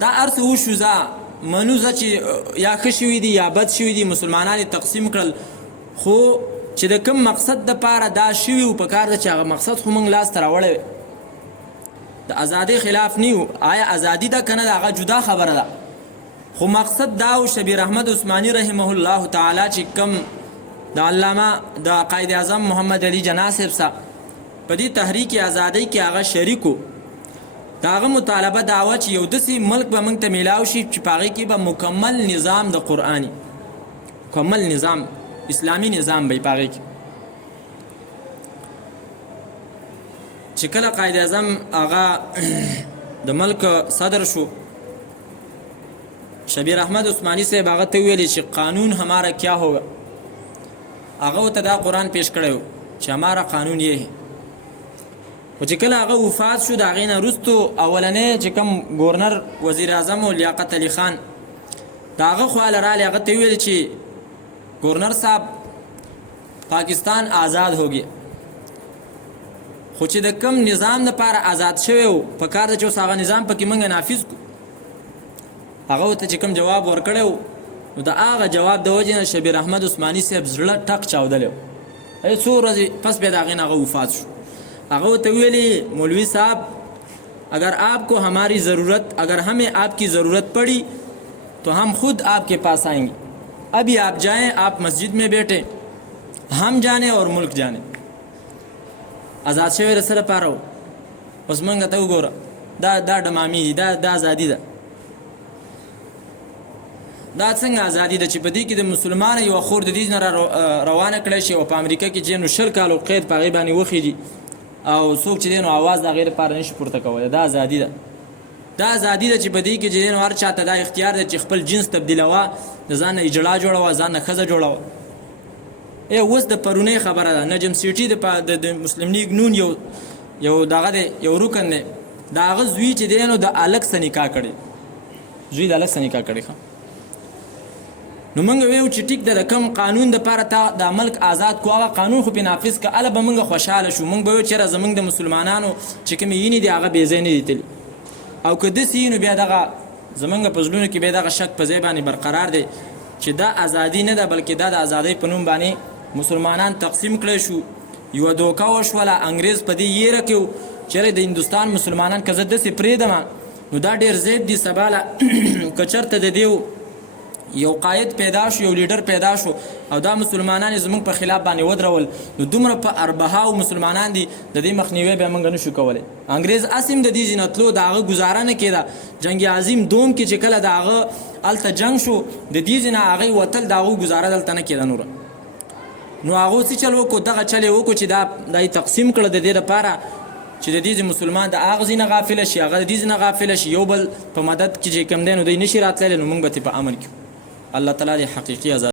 دا ارث وشو ځا منو ځا چې یا ښه شوي دي یا بد شوي دي مسلمانان تقسیم کړل خو چې د کوم مقصد دپاره دا شوي و په کار ده چې هغه مقصد خو موږ لاسته راوړی د ازادۍ خلاف نه یو آیا ازادي ده که نه د هغه جدا خبره ده خو مقصد دا و شبیر احمد عثماني رحمه الله تعالی چې کوم د علامه د قائد اعظم محمد علي جناح صاحب سره په دې تحریک ازادۍ کې هغه شریک و د هغه مطالبه دا وه چې یو داسې ملک به موږ ته میلاو شي چې په هغې کې به مکمل نظام د قرآني مکمل نظام اسلامی نظام به په هغې کې چې کله قائد اعظم هغه د ملک صدر شو شبیر احمد عثماني صاحب هغه ته ویلي چې قانون همارا کیا ہوگا هغه ورته دا قرآن پیش کړی و چې همارا قانون یې خو چې کله هغه وفات شو د هغې نه وروستو اولنی چې کوم ګورنر وزیر اعظم و لیاقت علي خان د هغه خواله رالی هغه ته ویل چې گورنر صاحب پاکستان آزاد ہو گیا خو چې د کم نظام دپاره آزاد شوی و په کار ده چې اوس هغه نظام پکې موږ نافظ کړو هغه ورته چې کوم جواب ورکړی و نو د هغه جواب د وجې نه شبیر احمد عثماني صاحب زړه ټک چاودلی و څو ورځې پس بیا د هغې نه هغه وفات شو هغه ورته ویلي مولوی صاحب اگر آپ کو ہماری ضرورت اگر ہمیں آپ کی ضرورت پڑی تو ہم خود آپ کے پاس آئیں گے ابھی آپ جائیں آپ مسجد میں بیٹھیں ہم جانے اور ملک جانے آزاد شوی د څه لپاره و اوس موږ ته وګوره دا ډمامي دي دا ازادي ده دا څنګه ازادي ده چې په دې کې د مسلمانه یوه خور د دې نه روانه کړی شي او په امریکا کې چې نو 20 کالو قید په هغې باندې وخېږي او څوک چې دی نو اواز د هغې لپاره نشي پورته کولی دا ازادي ده دا ازادي ده چې په دې کې چې دی نو هر چاته دا اختیار ده چې خپل جنس تبدیلوه د ځان نه اجړا جوړوه ځان نه ښځه جوړوه اوس د پرونۍ خبره ده نجم سیټي د مسلم لیگ نون یو دغه دی یو رکن دی د هغه زوی چې دی نو د الګ سره نکاح کړی زوی د الګ سره نکاح کړی ښه نو موږ ویو چې ټیک ده د کوم قانون دپاره تا د ملک آزاد کو هغه قانون خو پې نافظ که هله به موږ خوشحاله شو موږ به ویو چېرې زموږ د مسلمانانو چې کومې یینې دي هغه بې ځای نه دي تلي او که داسې وي نو بیا دغه زموږ په زړونو کې بیا دغه شک په ځای باندې برقرار دی چې دا ازادي نه ده بلکې دا د ازادۍ په نوم باندې مسلمانان تقسیم کړی شو یوه دوکه وشوله انګریز په دې یېره کې و چېرې د هندوستان مسلمانان که زه داسې پرېږدمه نو دا ډېر ضعیف دي سباله که چېرته د دې یو قاید پیدا شو یو لیډر پیدا شو او دا مسلمانان زموږ په خلاف باندې ودرول نو دومره په اربهاو مسلمانان دي د دې مخنیوی بیا موږ نشو کولی انګریز اسیم د دې ځای نه تلو د هغه ګزاره نه کېده جنګ عظیم دوم کې چې کله د هغه هلته جنګ شو د دې ځای نه هغوی وتل د هغو ګزاره دلته نه کېده نوره نو هغو څه چل وکړو دغه چل یې وکړو چې دا یې تقسیم کړه د دې لپاره چې د دې مسلمان د هغه ځای نه غافله شي هغه د دې ځای نه غافله شي یو بل په مدد کې چې کوم دی نو دوی نشي راتللی نو موږ به ترې په امر کړو الله تعالی دې حقیقي ازادي